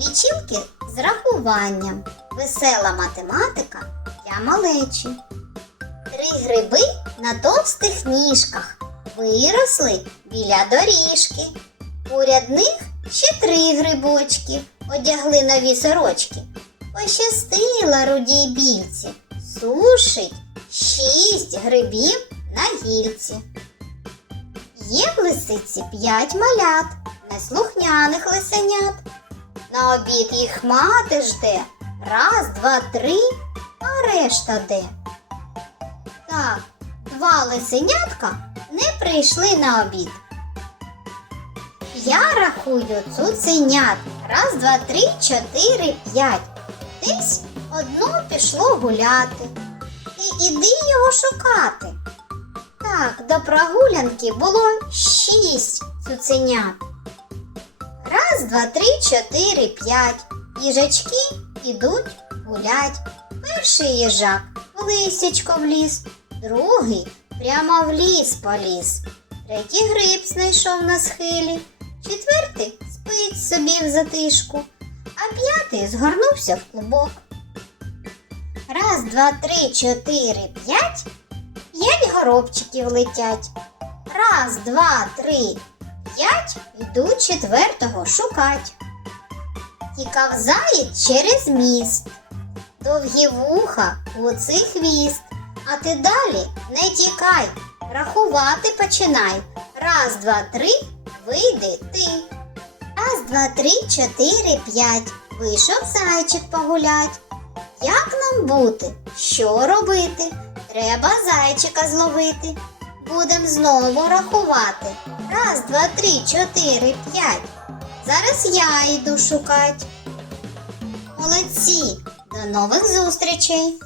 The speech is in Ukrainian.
Лічилки з рахуванням. Весела математика для малечі. Три гриби на товстих ніжках виросли біля доріжки. Поряд них ще три грибочки одягли нові сорочки. Пощастила рудій більці, сушить шість грибів на гільці. Є в лисиці п'ять малят, неслухняних лисенят. На обід їх мати жде. Раз, два, три, а решта де. Так, два лисенятка не прийшли на обід. Я рахую цуценят. Раз, два, три, чотири, п'ять. Десь одно пішло гуляти. Ти іди його шукати. Так, до прогулянки було шість цуценят. Раз, два, три, чотири, п'ять. Їжачки ідуть гулять. Перший їжак в лисячко вліз, другий прямо в ліс поліз. Третій гриб знайшов на схилі, четвертий спить собі в затишку, а п'ятий згорнувся в клубок. Раз, два, три, чотири, п'ять. П'ять горобчиків летять. Раз, два, три, п'ять. Йдуть четвертого шукать. Тікав заєць через міст. Довгі вуха, гуций хвіст. А ти далі не тікай, рахувати починай. Раз, два, три, вийди ти. Раз, два, три, чотири, п'ять. Вийшов зайчик погулять. Як нам бути? Що робити? Треба зайчика зловити. Будем знову рахувати. Раз, два, три, чотири, п'ять. Зараз я йду шукати. Молодці! До нових зустрічей!